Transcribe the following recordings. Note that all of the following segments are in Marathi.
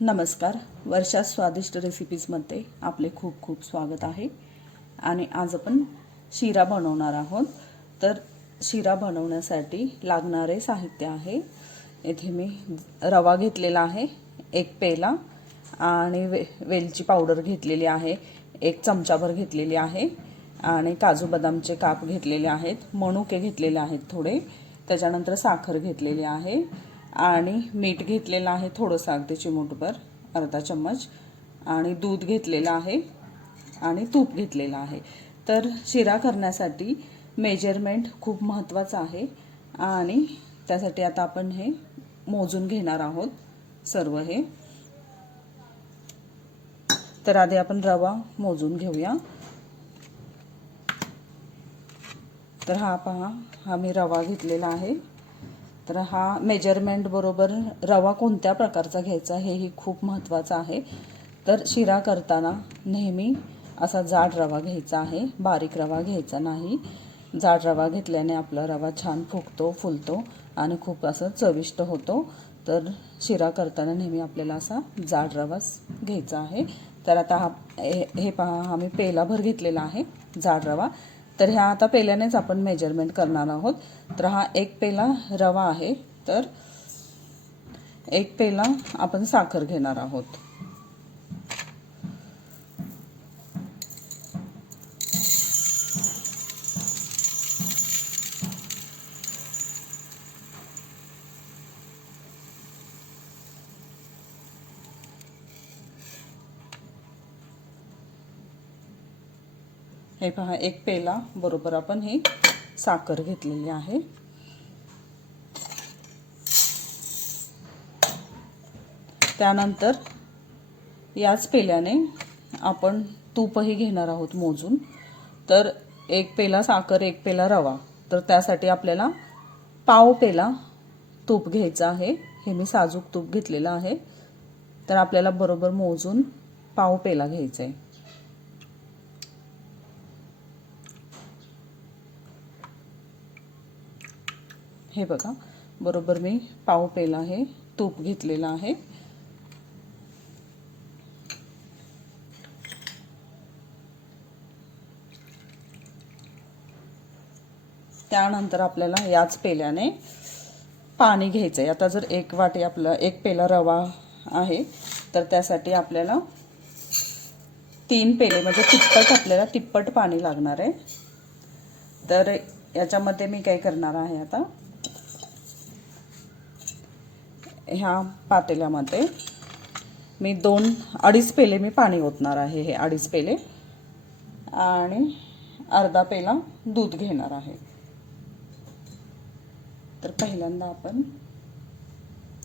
नमस्कार. वर्षा स्वादिष्ट रेसिपीजमध्ये आपले खूप खूप स्वागत आहे. आणि आज आपण शिरा बनवणार आहोत. तर शिरा बनवण्यासाठी लागणारे साहित्य आहे. येथे मी रवा घेतलेला आहे एक पेला आणि वे वेलची पावडर घेतलेली आहे एक चमचाभर घेतलेली आहे आणि काजू बदामचे काप घेतलेले आहेत मणुके घेतलेले आहेत थोडे. त्याच्यानंतर साखर घेतलेली आहे. आणि मीठ घेतलेलं आहे थोडंसं अगदी चिमूटभर अर्धा चम्मच. आणि दूध घेतलेलं आहे आणि तूप घेतलेलं आहे. तर शिरा करण्यासाठी मेजरमेंट खूप महत्त्वाचं आहे आणि त्यासाठी आता आपण हे मोजून घेणार आहोत सर्व हे. तर आधी आपण रवा मोजून घेऊया. तर हा पहा हा मी रवा घेतलेला आहे. तर हा मेजरमेंट बरोबर रवा कोणत्या प्रकारचा घ्यायचा हेही खूप महत्त्वाचं आहे. तर शिरा करताना नेहमी असा जाड रवा घ्यायचा आहे बारीक रवा घ्यायचा नाही. जाड रवा घेतल्याने आपला रवा छान फुगतो फुलतो आणि खूप असं चविष्ट होतो. तर शिरा करताना नेहमी आपल्याला असा जाड रवाच घ्यायचा आहे. तर आता हा हे पहा हा मी पेलाभर घेतलेला आहे जाड रवा. तर ह्या आता पेल्यानेच आपण मेजरमेंट करणार आहोत. तर हा एक पेला रवा आहे. तर एक पेला आपण साखर घेणार आहोत. हे पहा एक पेला बरोबर आपण ही साखर घेतलेली आहे. त्यानंतर याच पेल्याने आपण तूपही घेणार आहोत मोजून. तर एक पेला साखर एक पेला रवा. तर त्यासाठी आपल्याला पाव पेला तूप घ्यायचं आहे. हे मी साजूक तूप घेतलेलं आहे. तर आपल्याला बरोबर मोजून पाव पेला घ्यायचं आहे. हे बघा. बरोबर मी पाव पेला आहे तूप घेतलेलं आहे. त्यानंतर आपल्याला याच पेल्याने पाणी घ्यायचं आहे आता जर एक वाटी आपलं एक पेला रवा आहे तर त्यासाठी आपल्याला तीन पेले म्हणजे तिप्पट आपल्याला तिप्पट पाणी लागणार आहे. तर याच्यामध्ये मी काय करणार आहे आता? ह्या पातेल्यामध्ये मी दोन अडीच पेले मी पाणी ओतणार आहे हे अडीच पेले. आणि अर्धा पेला दूध घेणार आहे. तर पहिल्यांदा आपण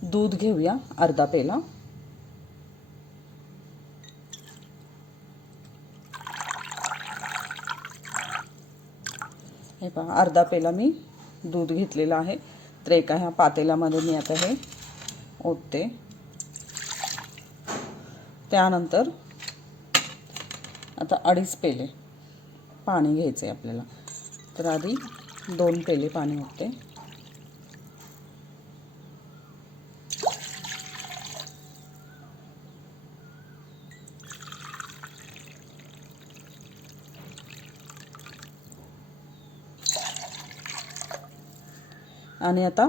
दूध घेऊया अर्धा पेला. हे पहा अर्धा पेला मी दूध घेतलेलं आहे. तर एका ह्या पातेल्यामध्ये मी आता हे ओतते. त्यानंतर आता अडीच पेले पाणी घ्यायचे आपल्याला. तर आधी दोन पेले पाणी ओतते. आणि आता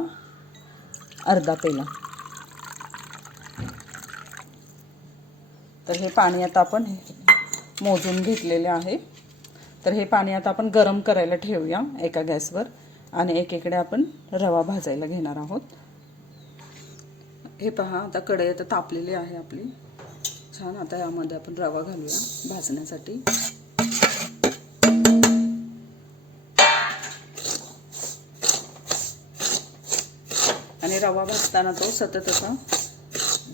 अर्धा पेला. तर हे पाणी आता आपण मोजून घेतलेले आहे. तर हे पाणी आता आपण गरम करायला ठेवूया एका गॅसवर आणि एकीकडे आपण रवा भाजायला घेणार आहोत. हे पहा आता कढई आता तापलेली आहे आपली. छान आता यामध्ये आपण रवा घालूया भाजण्यासाठी. आणि रवा भाजताना तो सतत असा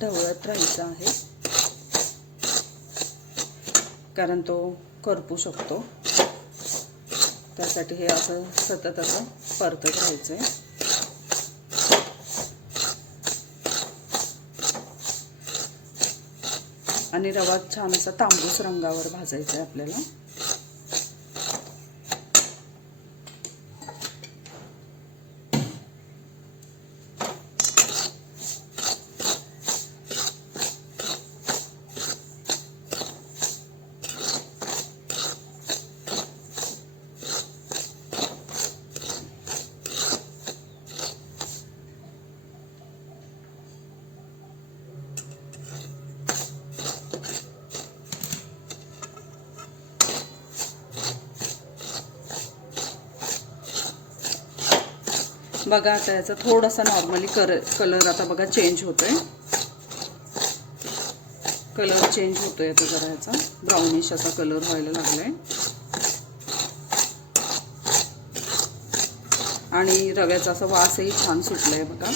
ढवळत राहायचा आहे. कारण तो करपू शकतो. त्यासाठी हे असं सतत असं परतत राहायचं आहे आणि रवा छान असा तांबूस रंगावर भाजायचा आहे आपल्याला. बघा आता याचा थोडासा नॉर्मली कर कलर आता बघा चेंज होतोय. कलर चेंज होतोय आता जरा याचा. ब्राउनिश असा कलर व्हायला लागलाय. आणि रव्याचा असा वासही छान सुटलाय बघा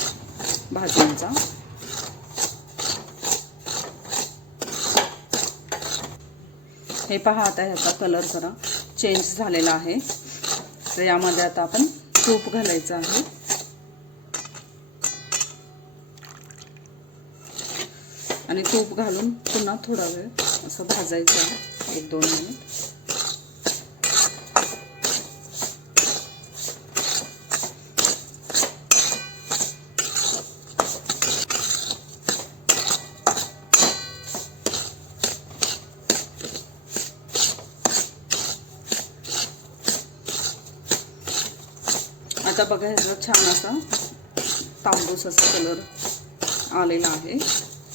भाज्यांचा हे पहा आता ह्याचा कलर जरा चेंज झालेला आहे. तर यामध्ये आता आपण तूप घालायचं आहे. आणि तूप घालून पुन्हा थोडा वेळ असं भाजायचं आहे. एक दोन मिनिट. आता बघा ह्याचा छान असा तांबूस असा कलर आलेला आहे.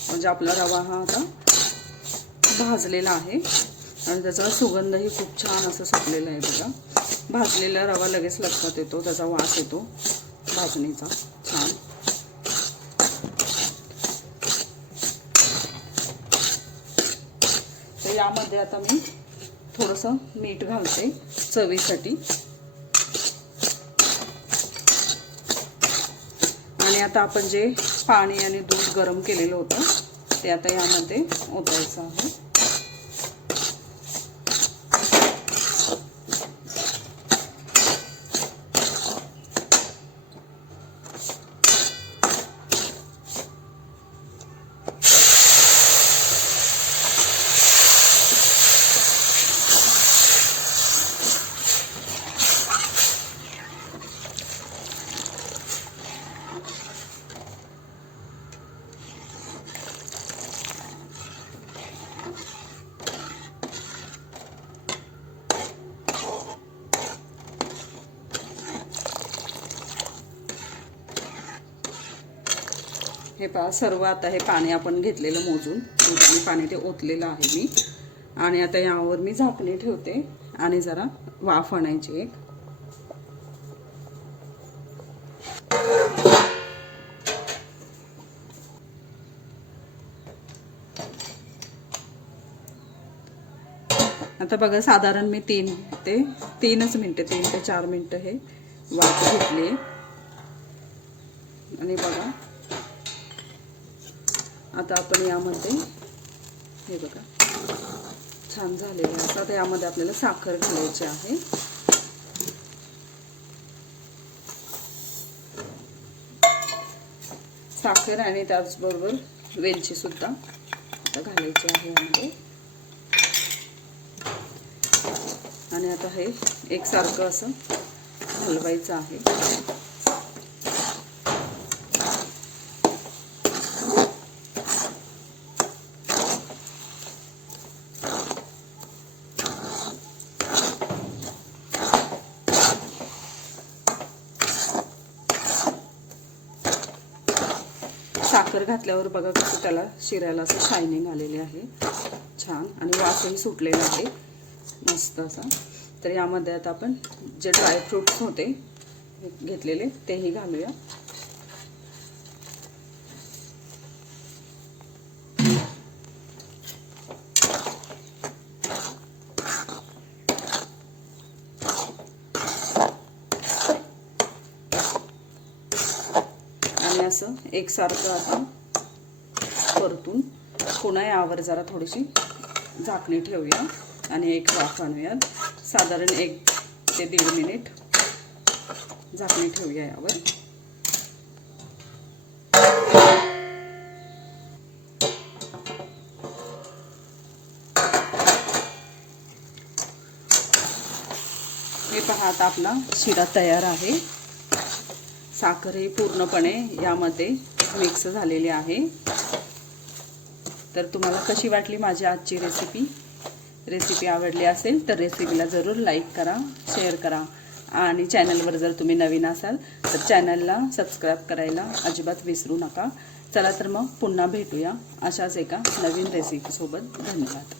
म्हणजे आपला रवा हा आता भाजलेला आहे. आणि त्याचा सुगंधही खूप छान असं सुटलेला आहे बघा. भाजलेला रवा लगेच लक्षात येतो त्याचा वास येतो भाजणीचा. छान. तर यामध्ये आता मी थोडंसं मीठ घालते चवीसाठी. आणि आता आपण जे पाणी आणि दूध गरम केलेलं होतं ते आता यामध्ये ओतायचं आहे. हे पहा सर्व आता हे पाणी आपण घेतलेलं मोजून. दूध पाणी ते ओतलेलं आहे मी. आणि आता यावर मी झाकणी ठेवते. आणि जरा वाफ आणायची एक. आता बघा साधारण मी तीन ते तीनच मिनटं तीन ते चार मिनटं हे वाफ घेतली. आणि बघा आता आपण यामध्ये हे बघा छान झालेलं आहे. आता यामध्ये आपल्याला साखर घालायची आहे. साखर आणि त्याचबरोबर वेलची सुद्धा आता घालायची आहे यामध्ये. आणि आता हे एकसारखं असं हलवायचं आहे साखर घातल्यावर बघा कसं त्याला शिऱ्याला असं शायनिंग आलेले आहे. छान. आणि वासही सुटलेला आहे. मस्त असा. तर यामध्ये आता आपण जे ड्रायफ्रूट्स होते घेतलेले तेही घालूया आणि असं एकसारखं आता परतून पुन्हा यावर जरा थोडीशी झाकणी ठेवूया आणि एक वाफ आणूयात. साधारण एक ते दीड मिनिट झाकणी ठेवूया यावर. हे पहा आता आपला शिरा तयार आहे. साखर ही पूर्णपणे यामध्ये मिक्स झालेली आहे. तर तुम्हाला कशी वाटली माझी आजची रेसिपी रेसिपी आवडली असेल तर रेसिपीला जरूर लाईक करा शेअर करा. आणि चॅनलवर जर तुम्ही नवीन असाल तर चॅनलला सबस्क्राईब करायला अजिबात विसरू नका. चला तर मग पुन्हा भेटूया अशाच एका नवीन रेसिपीसोबत धन्यवाद.